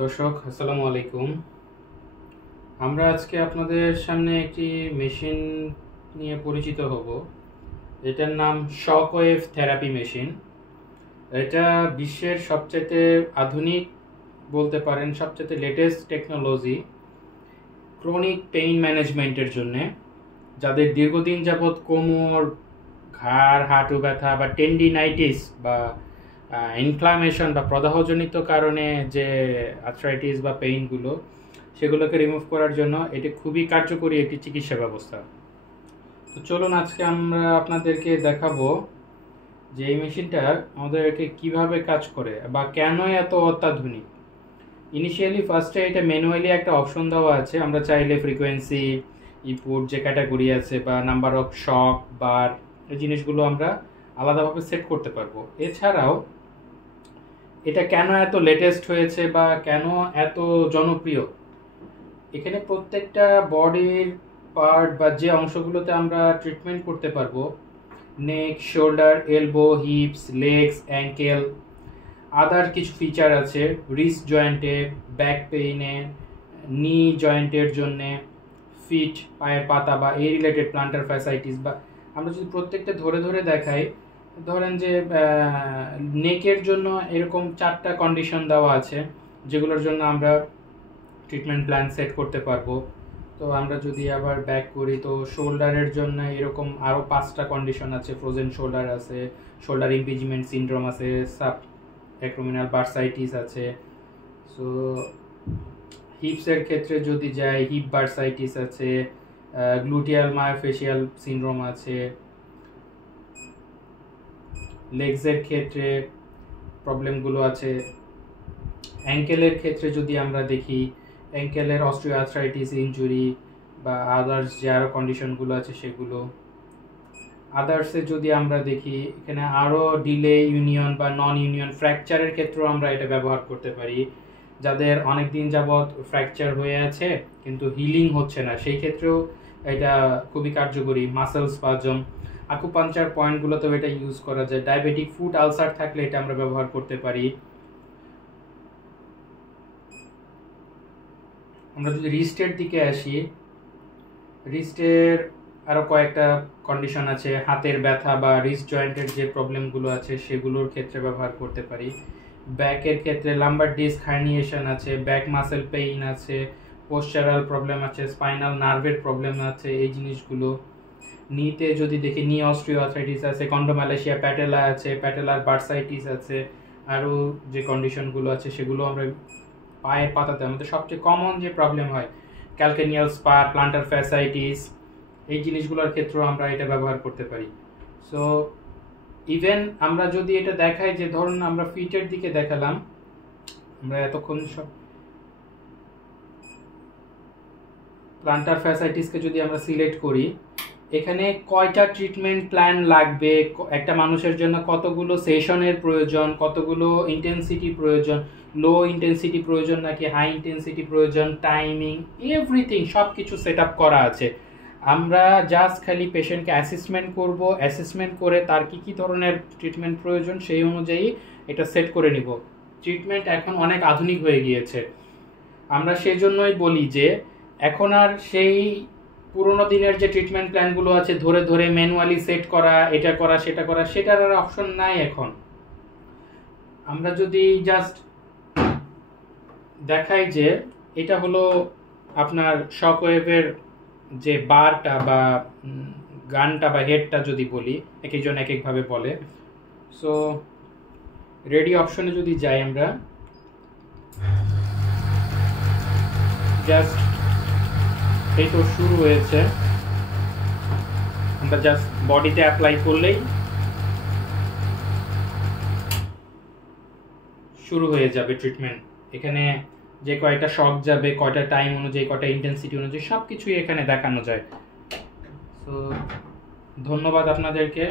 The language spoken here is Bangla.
দর্শক আসসালামু আলাইকুম। আমরা আজকে আপনাদের সামনে একটি মেশিন নিয়ে পরিচিত হব। এটার নাম শকওয়েভ থেরাপি মেশিন। এটা বিশ্বের সবচেয়ে আধুনিক বলতে পারেন, সবচেয়ে লেটেস্ট টেকনোলজি ক্রনিক পেইন ম্যানেজমেন্টের জন্যে, যাদের দীর্ঘদিন যাবৎ কোমর, ঘাড়, হাঁটু ব্যথা বা টেন্ডিনাইটিস বা ইনফ্লামেশন বা প্রদাহজনিত কারণে যে আর্থ্রাইটিস বা পেইনগুলো, সেগুলোকে রিমুভ করার জন্য এটি খুবই কার্যকরী একটি চিকিৎসা ব্যবস্থা। তো চলুন আজকে আমরা আপনাদেরকে দেখাবো যে এই মেশিনটা আমাদেরকে কিভাবে কাজ করে বা কেন এত অত্যাধুনিক। ইনিশিয়ালি ফার্স্টে এটা ম্যানুয়ালি একটা অপশন দেওয়া আছে। আমরা চাইলে ফ্রিকোয়েন্সি, ইনপুট যে ক্যাটাগরি আছে বা নাম্বার অফ শক বার, এই জিনিসগুলো আমরা আলাদাভাবে সেট করতে পারবো। এছাড়াও এটা কেন এত লেটেস্ট হয়েছে বা কেন এত জনপ্রিয়, এখানে প্রত্যেকটা বডির পার্ট বা যে অংশগুলোতে আমরা ট্রিটমেন্ট করতে পারবো, নেক, শোল্ডার, এলবো, হিপস, লেগস, অ্যাঙ্কেল, আদার কিছু ফিচার আছে রিস্ট জয়েন্টে, ব্যাক পেইনে, নি জয়েন্টের জন্যে, ফিট, পায়ের পাতা বা এই রিলেটেড প্লান্টার ফ্যাসাইটিস। বা আমরা যদি প্রত্যেকটা ধরে ধরে দেখাই, ধরেন যে নেকের জন্য এরকম 4টা কন্ডিশন দেওয়া আছে যেগুলোর জন্য আমরা ট্রিটমেন্ট প্ল্যান সেট করতে পারবো। তো আমরা যদি আবার ব্যাক করি, তো শোল্ডারের জন্য এরকম আরও 5টা কন্ডিশন আছে। ফ্রোজেন শোল্ডার আছে, শোল্ডার ইম্পিজমেন্ট সিনড্রোম আছে, সাব অ্যাক্রোমিনাল বার্সাইটিস আছে। সো হিপসের ক্ষেত্রে যদি যাই, হিপ বার্সাইটিস আছে, গ্লুটিয়াল মায়োফেশিয়াল সিনড্রোম আছে। লেগসের ক্ষেত্রে প্রবলেমগুলো আছে। অ্যাঙ্কেলের ক্ষেত্রে যদি আমরা দেখি, অ্যাঙ্কেলের অস্টিওআর্থ্রাইটিস ইনজুরি বা আদার্স যে আরও কন্ডিশনগুলো আছে সেগুলো। আদার্সে যদি আমরা দেখি, এখানে আরও ডিলে, ইউনিয়ন বা নন ইউনিয়ন ফ্র্যাকচারের ক্ষেত্রেও আমরা এটা ব্যবহার করতে পারি। যাদের অনেক দিন যাবৎ ফ্র্যাকচার হয়ে আছে কিন্তু হিলিং হচ্ছে না, সেই ক্ষেত্রেও এটা খুবই কার্যকরী। মাসেল স্পাজম, আকুপাঞ্চার পয়েন্টগুলোতেও এটা ইউজ করা যায়। ডায়াবেটিক ফুট আলসার থাকলে এটা আমরা ব্যবহার করতে পারি। আমরা যদি রিস্টের দিকে আসি, রিস্টের আরও কয়েকটা কন্ডিশন আছে। হাতের ব্যথা বা রিস্ট জয়েন্টের যে প্রবলেমগুলো আছে সেগুলোর ক্ষেত্রে ব্যবহার করতে পারি। ব্যাকের ক্ষেত্রে লাম্বার ডিস্ক হার্নিয়েশন আছে, ব্যাক মাসেল পেইন আছে, পোস্চারাল প্রবলেম আছে, স্পাইনাল নার্ভের প্রবলেম আছে, এই জিনিসগুলো। নিতে যদি দেখি, নি অস্টিওআর্থ্রাইটিস আছে, কন্ডোমালেশিয়া প্যাটেলা আছে, প্যাটেলার বার্সাইটিস আছে, আরও যে কন্ডিশনগুলো আছে সেগুলো আমরা পায়ের পাতাতে আমাদের সবচেয়ে কমন যে প্রবলেম হয়, ক্যালকেনিয়াল স্পার, প্লান্টার ফ্যাসাইটিস, এই জিনিসগুলোর ক্ষেত্রেও আমরা এটা ব্যবহার করতে পারি। সো ইভেন আমরা যদি এটা দেখাই যে ধরুন আমরা ফিটের দিকে দেখালাম, আমরা এতক্ষণ সব প্লান্টার ফ্যাসাইটিসকে যদি আমরা সিলেক্ট করি, এখানে কয়টা ট্রিটমেন্ট প্ল্যান লাগবে, একটা মানুষের জন্য কতগুলো সেশনের প্রয়োজন, কতগুলো ইন্টেন্সিটি প্রয়োজন, লো ইন্টেন্সিটি প্রয়োজন নাকি হাই ইন্টেন্সিটি প্রয়োজন, টাইমিং, এভরিথিং সব কিছু সেট আপ করা আছে। আমরা জাস্ট খালি পেশেন্টকে অ্যাসেসমেন্ট করব, অ্যাসেসমেন্ট করে তার কি কি ধরনের ট্রিটমেন্ট প্রয়োজন সেই অনুযায়ী এটা সেট করে নিব। ট্রিটমেন্ট এখন অনেক আধুনিক হয়ে গিয়েছে। আমরা সেই জন্যই বলি যে এখন আর সেই পুরোনো দিনের যে ট্রিটমেন্ট প্ল্যানগুলো আছে ধরে ধরে ম্যানুয়ালি সেট করা, এটা করা সেটা করা, সেটার আর অপশন নাই এখন। আমরা যদি জাস্ট দেখাই যে এটা হলো আপনার শকওয়েভের যে বারটা বা গানটা বা হেডটা যদি বলি, এক একজন এক একভাবে বলে। সো রেডি অপশনে যদি যাই, আমরা জাস্ট এই তো শুরু হয়েছে, আমরা জাস্ট বডিতে অ্যাপ্লাই করলেই শুরু হয়ে যাবে ট্রিটমেন্ট। এখানে যে কয়টা শক যাবে, কয়টা টাইম অনুযায়ী, কয়টা ইন্টেন্সিটি অনুযায়ী সব কিছুই এখানে দেখানো যায়। সো ধন্যবাদ আপনাদেরকে।